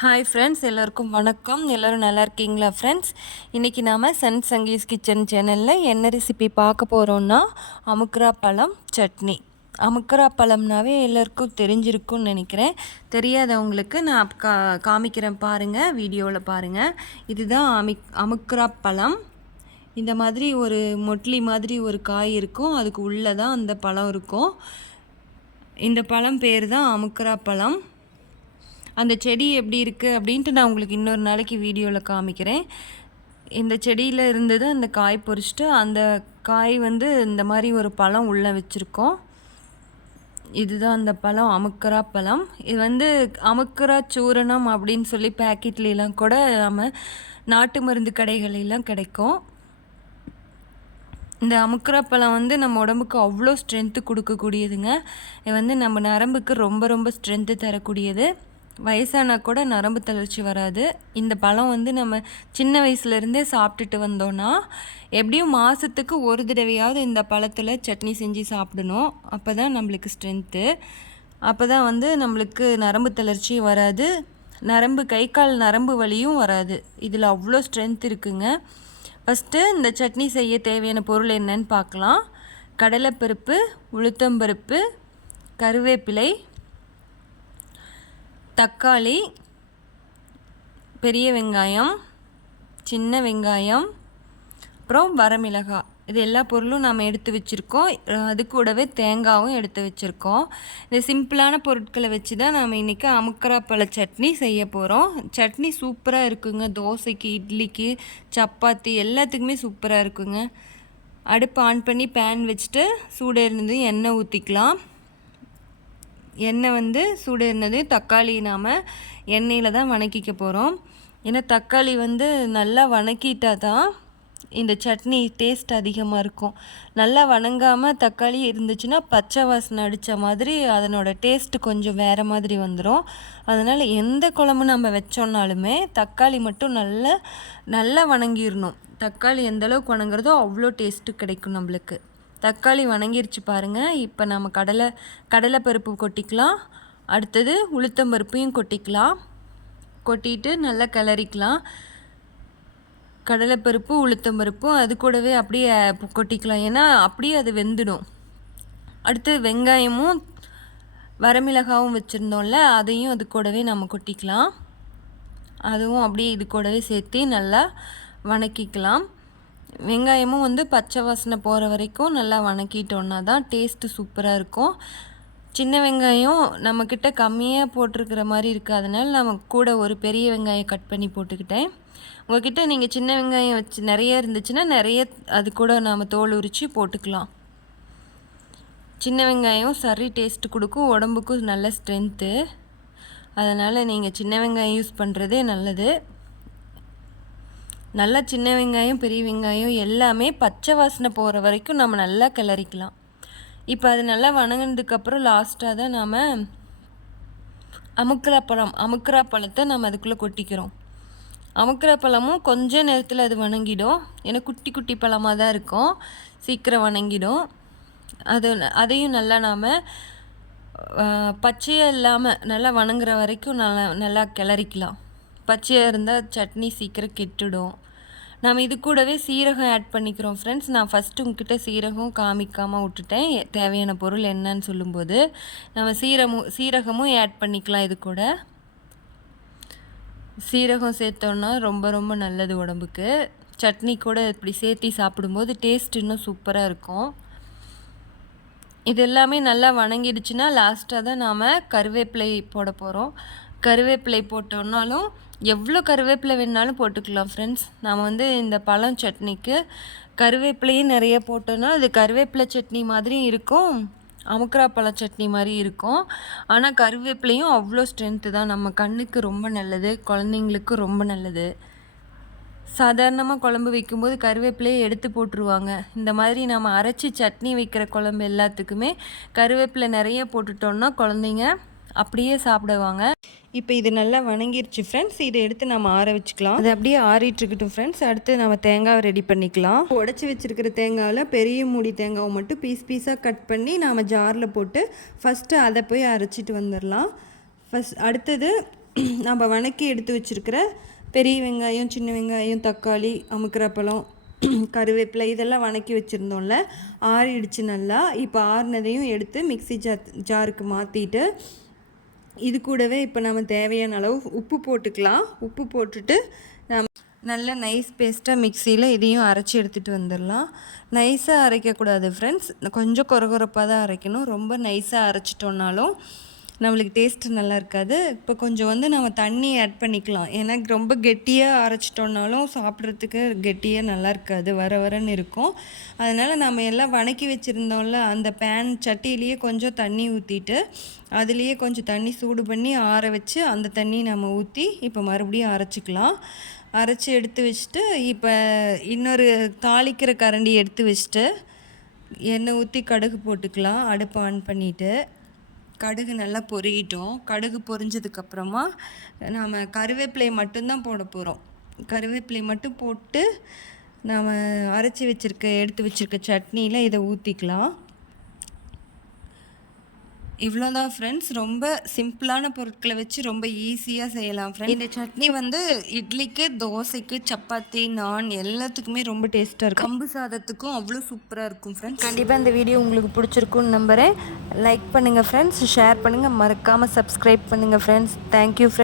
Hi friends, எல்லோருக்கும் வணக்கம். எல்லோரும் நல்லா இருக்கீங்களா ஃப்ரெண்ட்ஸ்? இன்றைக்கி நாம் சன் சங்கீஸ் கிச்சன் சேனலில் என்ன ரெசிபி பார்க்க போகிறோன்னா அமுக்குரா பழம் சட்னி. அமுக்குரா பழம்னாவே எல்லோருக்கும் தெரிஞ்சிருக்கும்னு நினைக்கிறேன். தெரியாதவங்களுக்கு நான் காமிக்கிறேன் பாருங்கள், வீடியோவில் பாருங்கள். இதுதான் அமுக்குரா பழம். இந்த மாதிரி ஒரு மொட்லி மாதிரி ஒரு காய் இருக்கும், அதுக்கு உள்ளே தான் அந்த பழம் இருக்கும். இந்த பழம் பேர் தான் அமுக்குரா பழம். அந்த செடி எப்படி இருக்குது அப்படின்ட்டு நான் உங்களுக்கு இன்னொரு நாளைக்கு வீடியோவில் காமிக்கிறேன். இந்த செடியில் இருந்தது அந்த காய் பொறிச்சிட்டு அந்த காய் இந்த மாதிரி ஒரு பழம் உள்ளே வச்சுருக்கோம். இதுதான் அந்த பழம், அமுக்குரா பழம். இது அமுக்குரா சூரணம் அப்படின்னு சொல்லி பேக்கெட்லாம் கூட நம்ம நாட்டு மருந்து கடைகளெல்லாம் கிடைக்கும். இந்த அமுக்குரா பழம் நம்ம உடம்புக்கு அவ்வளோ ஸ்ட்ரென்த்து கொடுக்கக்கூடியதுங்க. இது நம்ம நரம்புக்கு ரொம்ப ரொம்ப ஸ்ட்ரென்த்து தரக்கூடியது. வயசானா கூட நரம்பு தளர்ச்சி வராது. இந்த பழம் நம்ம சின்ன வயசுலேருந்தே சாப்பிட்டுட்டு வந்தோன்னா எப்படியும் மாதத்துக்கு ஒரு தடவையாவது இந்த பழத்தில் சட்னி செஞ்சு சாப்பிடணும். அப்போ தான் நம்மளுக்கு ஸ்ட்ரென்த்து. அப்போ தான் நம்மளுக்கு நரம்பு தளர்ச்சி வராது, கை கால் நரம்பு வலியும் வராது. இதில் அவ்வளோ ஸ்ட்ரென்த் இருக்குங்க. ஃபஸ்ட்டு இந்த சட்னி செய்ய தேவையான பொருள் என்னன்னு பார்க்கலாம். கடலைப்பருப்பு, உளுத்தம்பருப்பு, கருவேப்பிலை, தக்காளி, பெரிய வெங்காயம், சின்ன வெங்காயம், அப்புறம் வரமிளகாய். இது எல்லா பொருளும் நாம் எடுத்து வச்சுருக்கோம். அது கூடவே தேங்காயும் எடுத்து வச்சுருக்கோம். இந்த சிம்பிளான பொருட்களை வச்சு தான் நாம் இன்றைக்கி அமுக்குரா பழ சட்னி செய்ய போகிறோம். சட்னி சூப்பராக இருக்குங்க. தோசைக்கு, இட்லிக்கு, சப்பாத்தி எல்லாத்துக்குமே சூப்பராக இருக்குங்க. அடுப்பு ஆன் பண்ணி பேன் வச்சுட்டு சூடேறினது எண்ணெய் ஊற்றிக்கலாம். எண்ணெய் சூடேறினது தக்காளி நாம் எண்ணெயில் தான் வணக்கிக்க போகிறோம். ஏன்னா தக்காளி நல்லா வணக்கிட்டால் தான் இந்த சட்னி டேஸ்ட் அதிகமாக இருக்கும். நல்லா வணங்காமல் தக்காளி இருந்துச்சுன்னா பச்சை வாசனை அடித்த மாதிரி அதனோட டேஸ்ட்டு கொஞ்சம் வேறு மாதிரி வந்துடும். அதனால் எந்த குழம்பு நம்ம வச்சோன்னாலுமே தக்காளி மட்டும் நல்லா வணங்கிடணும். தக்காளி எந்தளவுக்கு வணங்குறதோ அவ்வளோ டேஸ்ட்டு கிடைக்கும் நம்மளுக்கு. தக்காளி வணங்கிருச்சு பாருங்கள். இப்போ நம்ம கடலைப்பருப்பு கொட்டிக்கலாம். அடுத்தது உளுத்தம்பருப்பையும் கொட்டிக்கலாம். கொட்டிட்டு நல்லா கிளறிக்கலாம். கடலைப்பருப்பு, உளுத்தம்பருப்பும் அது கூடவே அப்படியே கொட்டிக்கலாம், ஏன்னா அப்படியே அது வெந்துடும். அடுத்து வெங்காயமும் வரமிளகாவும் வச்சுருந்தோம்ல, அதையும் அது கூடவே நம்ம கொட்டிக்கலாம். அதுவும் அப்படியே இது கூடவே சேர்த்து நல்லா வணக்கிக்கலாம். வெங்காயமும் பச்சை வாசனை போகிற வரைக்கும் நல்லா வணக்கிட்டோன்னா தான் டேஸ்ட்டு சூப்பராக இருக்கும். சின்ன வெங்காயம் நம்மக்கிட்ட கம்மியாக போட்டிருக்கிற மாதிரி இருக்குது, அதனால் நம்ம கூட ஒரு பெரிய வெங்காயம் கட் பண்ணி போட்டுக்கிட்டேன். உங்கள்கிட்ட நீங்கள் சின்ன வெங்காயம் வச்சு நிறைய இருந்துச்சுன்னா நிறைய அது கூட நாம் தோல் உரித்து போட்டுக்கலாம். சின்ன வெங்காயம் சரி டேஸ்ட்டு கொடுக்கும், உடம்புக்கும் நல்ல ஸ்ட்ரென்த்து. அதனால் நீங்கள் சின்ன வெங்காயம் யூஸ் பண்ணுறதே நல்லது. நல்லா சின்ன வெங்காயம், பெரிய வெங்காயம் எல்லாமே பச்சை வாசனை போகிற வரைக்கும் நம்ம நல்லா கிளறிக்கலாம். இப்போ அது நல்லா வணங்கினதுக்கப்புறம் லாஸ்ட்டாக தான் நாம் அமுக்குரா பழத்தை நம்ம அதுக்குள்ளே கொட்டிக்கிறோம். அமுக்குரா பழமும் கொஞ்ச நேரத்தில் அது வணங்கிடும். ஏன்னா குட்டி குட்டி பழமாக தான் இருக்கும், சீக்கிரம் வணங்கிடும். அதையும் நல்லா நாம் பச்சையாக இல்லாமல் நல்லா வணங்குற வரைக்கும் நல்லா கிளறிக்கலாம். பச்சையாக இருந்தால் சட்னி சீக்கிரம் கெட்டுடும். நாம் இது கூடவே சீரகம் ஆட் பண்ணிக்கிறோம் ஃப்ரெண்ட்ஸ். நான் ஃபஸ்ட்டு உங்ககிட்ட சீரகம் காமிக்காமல் விட்டுட்டேன். தேவையான பொருள் என்னன்னு சொல்லும்போது நம்ம சீரகமும் ஆட் பண்ணிக்கலாம். இது கூட சீரகம் சேர்த்தோன்னா ரொம்ப ரொம்ப நல்லது உடம்புக்கு. சட்னி கூட இப்படி சேர்த்தி சாப்பிடும்போது டேஸ்ட் இன்னும் சூப்பராக இருக்கும். இது எல்லாமே நல்லா வணங்கிடுச்சுன்னா லாஸ்ட்டாக தான் நாம் கருவேப்பிலை போட போகிறோம். கருவேப்பிலை போட்டோன்னாலும் எவ்வளோ கருவேப்பிலை வேணாலும் போட்டுக்கலாம் ஃப்ரெண்ட்ஸ். நாம் இந்த பழம் சட்னிக்கு கருவேப்பிலையும் நிறைய போட்டோன்னா அது கருவேப்பிலை சட்னி மாதிரியும் இருக்கும், அமுக்குரா பழ சட்னி மாதிரி இருக்கும். ஆனால் கருவேப்பிலையும் அவ்வளோ ஸ்ட்ரென்த்து தான், நம்ம கண்ணுக்கு ரொம்ப நல்லது, குழந்தைங்களுக்கு ரொம்ப நல்லது. சாதாரணமாக குழம்பு வைக்கும்போது கருவேப்பிலையை எடுத்து போட்டுருவாங்க. இந்த மாதிரி நம்ம அரைச்சி சட்னி வைக்கிற குழம்பு எல்லாத்துக்குமே கருவேப்பிலை நிறைய போட்டுட்டோன்னா குழந்தைங்க அப்படியே சாப்பிடுவாங்க. இப்போ இது நல்லா வணங்கிருச்சு ஃப்ரெண்ட்ஸ். இதை எடுத்து நம்ம ஆற வச்சுக்கலாம். அது அப்படியே ஆறிட்டுருக்கட்டும் ஃப்ரெண்ட்ஸ். அடுத்து நம்ம தேங்காவை ரெடி பண்ணிக்கலாம். உடச்சி வச்சுருக்கிற தேங்காவில் பெரிய மூடி தேங்காவை மட்டும் பீஸாக கட் பண்ணி நாம் ஜாரில் போட்டு ஃபஸ்ட்டு அதை போய் அரைச்சிட்டு வந்துடலாம். அடுத்தது நம்ம வணக்கி எடுத்து வச்சுருக்கிற பெரிய வெங்காயம், சின்ன வெங்காயம், தக்காளி, அமுக்குறப்பழம், கருவேப்பிலை இதெல்லாம் வணக்கி வச்சுருந்தோம்ல, ஆறிடுச்சு நல்லா. இப்போ ஆறுனதையும் எடுத்து மிக்ஸி ஜாருக்கு மாற்றிட்டு, இது கூடவே இப்போ நம்ம தேவையான அளவு உப்பு போட்டுக்கலாம். உப்பு போட்டுட்டு நம்ம நல்லா நைஸ் பேஸ்ட்டாக மிக்சியில் இதையும் அரைச்சி எடுத்துகிட்டு வந்துடலாம். நைஸாக அரைக்கக்கூடாது ஃப்ரெண்ட்ஸ், கொஞ்சம் கொரகொரப்பாக தான் அரைக்கணும். ரொம்ப நைஸாக அரைச்சிட்டோன்னாலும் நம்மளுக்கு டேஸ்ட்டு நல்லா இருக்காது. இப்போ கொஞ்சம் வந்து நம்ம தண்ணி ஆட் பண்ணிக்கலாம். ஏன்னா ரொம்ப கெட்டியாக அரைச்சிட்டோன்னாலும் சாப்பிட்றதுக்கு கெட்டியாக நல்லா இருக்காது, வர வரன்னு இருக்கும். அதனால் நம்ம எல்லாம் வணக்கி வச்சுருந்தோம்ல, அந்த சட்டியிலேயே கொஞ்சம் தண்ணி ஊற்றிட்டு அதுலேயே கொஞ்சம் தண்ணி சூடு பண்ணி ஆற வச்சு அந்த தண்ணி நம்ம ஊற்றி இப்போ மறுபடியும் அரைச்சிக்கலாம். அரைச்சி எடுத்து வச்சுட்டு இப்போ இன்னொரு தாளிக்கிற கரண்டி எடுத்து வச்சுட்டு எண்ணெய் ஊற்றி கடுகு போட்டுக்கலாம். அடுப்பை ஆன் பண்ணிவிட்டு கடுகு நல்லா பொரியிட்டோம். கடுகு பொரிஞ்சதுக்கப்புறமா நாம் கருவேப்பிலையை மட்டும்தான் போட போகிறோம். கருவேப்பிலை மட்டும் போட்டு நாம் எடுத்து வச்சுருக்க சட்னியில் இதை ஊற்றிக்கலாம். இவ்வளோதான் ஃப்ரெண்ட்ஸ். ரொம்ப சிம்பிளான பொருட்களை வச்சு ரொம்ப ஈஸியாக செய்யலாம் ஃப்ரெண்ட்ஸ். இந்த சட்னி வந்து இட்லிக்கு, தோசைக்கு, சப்பாத்தி, நான் எல்லாத்துக்குமே ரொம்ப டேஸ்ட்டாக இருக்கும். கம்பு சாதத்துக்கும் அவ்வளோ சூப்பராக இருக்கும் ஃப்ரெண்ட்ஸ். கண்டிப்பாக இந்த வீடியோ உங்களுக்கு பிடிச்சிருக்குன்னு நம்புகிறேன். லைக் பண்ணுங்கள் ஃப்ரெண்ட்ஸ், ஷேர் பண்ணுங்கள், மறக்காமல் சப்ஸ்கிரைப் பண்ணுங்கள் ஃப்ரெண்ட்ஸ். Thank you friends.